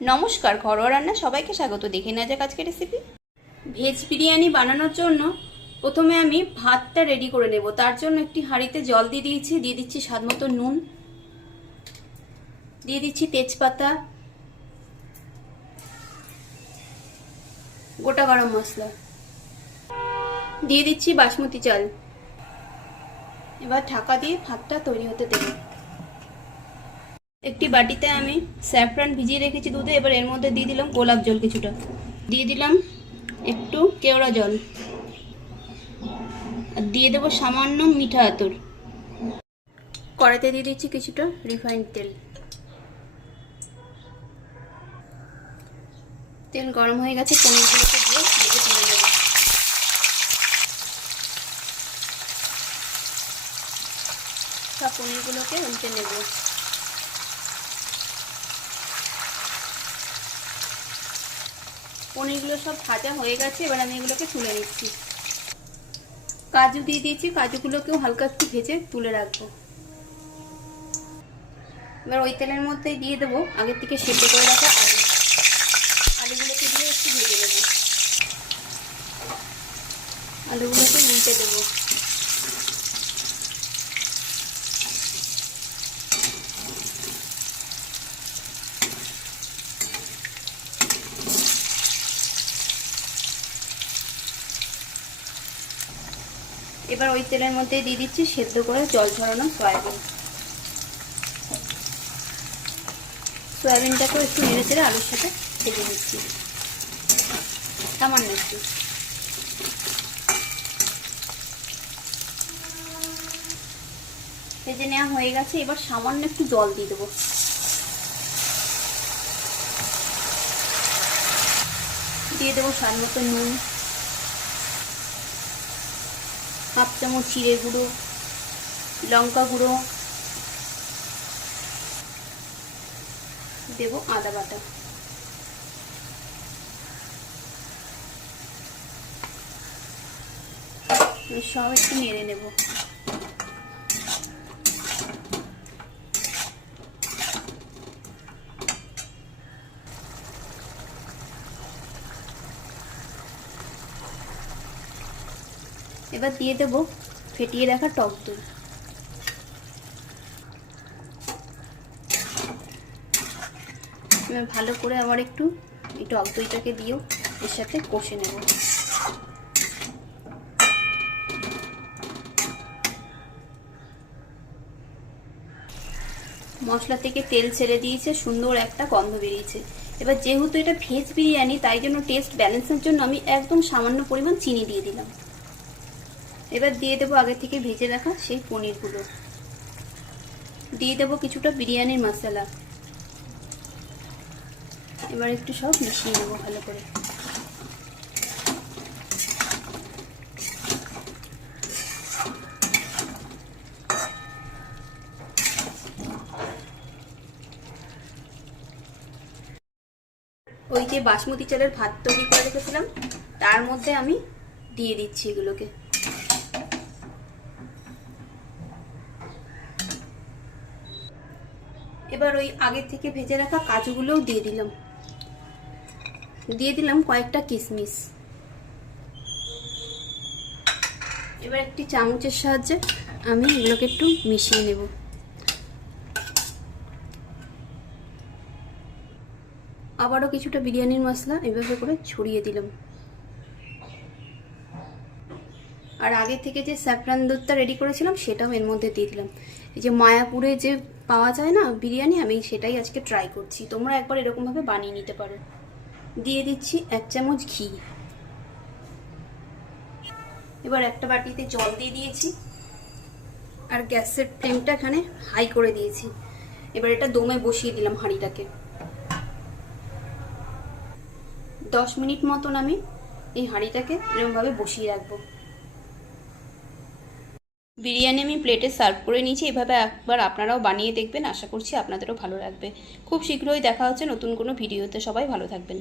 নমস্কার, ঘরোয়া রান্না সবাইকে স্বাগত। দেখে নেওয়া যাক আজকের রেসিপি। ভেজ বিরিয়ানি বানানোর জন্য প্রথমে আমি ভাতটা রেডি করে নেব। তার জন্য একটি হাঁড়িতে জল দিয়ে দিয়েছি, দিয়ে দিচ্ছি স্বাদ মতো নুন, দিয়ে দিচ্ছি তেজপাতা, গোটা গরম মশলা, দিয়ে দিচ্ছি বাসমতি চাল। এবার ঢাকা দিয়ে ভাতটা তৈরি হতে দেব। একটি বাটিতে আমি স্যাফরান ভিজিয়ে রেখেছি দুধে। এবার এর মধ্যে দিয়ে দিলাম গোলাপ জল কিছুটা, দিয়ে দিলাম একটু কেওড়া জল, আর দিয়ে দেবো সামান্য মিঠা আতর। কড়াইতে দিয়ে দিচ্ছি কিছুটা রিফাইন্ড তেল। তেল গরম হয়ে গেছে, পনিরগুলোকে দিয়ে ভেজে তুলে নেব। সব পনিরগুলোকে উল্টে নেব। পনিরগুলো সব ভাজা হয়ে গেছে, এবার আমি এগুলোকে তুলে নিচ্ছি। কাজু দিয়ে দিয়েছি, কাজুগুলোকেও হালকা একটু ভেজে তুলে রাখবো। এবার ওই তেলের মধ্যে দিয়ে দেবো আগের থেকে সেদ্ধ করে রাখা আলু। আলুগুলোকে দিয়ে একটু ভেজে দেবো। আলুগুলোকে উল্টে দেবো। এবার ওই তেলের মধ্যে দিয়ে দিচ্ছি সেদ্ধ করে জল ঝরানো সয়াবিন। সয়াবিনটাকেও একটু নেড়ে চেড়ে আলুর সাথে ভেজে নিচ্ছি সামান্য একটু। ভেজে নেওয়া হয়ে গেছে, এবার সামান্য একটু জল দিয়ে দেবো। দিয়ে দেবো স্বাদ মতো নুন, হাফ চামচ জিরে গুঁড়ো, লঙ্কা গুঁড়ো, দেবো আদা বাটা। সব একটু নেড়ে নেব। এবার দিয়ে দেবো ফেটিয়ে রাখা টক দই। এবার ভালো করে আবার একটু এই টক দইটাকে দিয়েও এর সাথে কষে নেব। মশলা থেকে তেল ছেড়ে দিয়েছে, সুন্দর একটা গন্ধ বেরিয়েছে। এবার যেহেতু এটা ভেজ বিরিয়ানি, তাই জন্য টেস্ট ব্যালেন্সের জন্য আমি একদম সামান্য পরিমাণ চিনি দিয়ে দিলাম। এবার দিয়ে দেবো আগে থেকে ভেজে রাখা সেই পনিরগুলো, দিয়ে দেবো কিছুটা বিরিয়ানির মশলা। এবার একটু সব মিশিয়ে নেবো ভালো করে। ওই যে বাসমতি চালের ভাত তৈরি করে রেখেছিলাম, তার মধ্যে আমি দিয়ে দিচ্ছি এগুলোকে। এবার ওই আগে থেকে ভেজে রাখা কাজুগুলোও দিয়ে দিলাম, দিয়ে দিলাম কয়েকটা কিশমিশ। এবার একটি চামচের সাহায্যে আমি এগুলোকে একটু মিশিয়ে নেব। আবারও কিছুটা বিরিয়ানির মশলা এভাবে করে ছড়িয়ে দিলাম। আর আগে থেকে যে স্যাফরান দুধটা রেডি করেছিলাম সেটাও এর মধ্যে দিয়ে দিলাম। এই যে মায়াপুরে যে পাওয়া যায় না বিরিয়ানি, আমি সেটাই আজকে ট্রাই করছি। তোমরা একবার এরকমভাবে বানিয়ে নিতে পারো। দিয়ে দিচ্ছি 1 চামচ ঘি। এবার একটা বাটিতে জল দিয়ে দিয়েছি, আর গ্যাসের ফ্লেমটা এখানে হাই করে দিয়েছি। এবার এটা দমে বসিয়ে দিলাম হাঁড়িটাকে। 10 মিনিট মতন আমি এই হাঁড়িটাকে এরকমভাবে বসিয়ে রাখবো। বিরিয়ানি আমি প্লেটে সার্ভ করে নিয়েছি। এভাবে একবার আপনারাও বানিয়ে দেখবেন, আশা করছি আপনাদেরও ভালো লাগবে। খুব শীঘ্রই দেখা হচ্ছে নতুন কোনো ভিডিওতে। সবাই ভালো থাকবেন।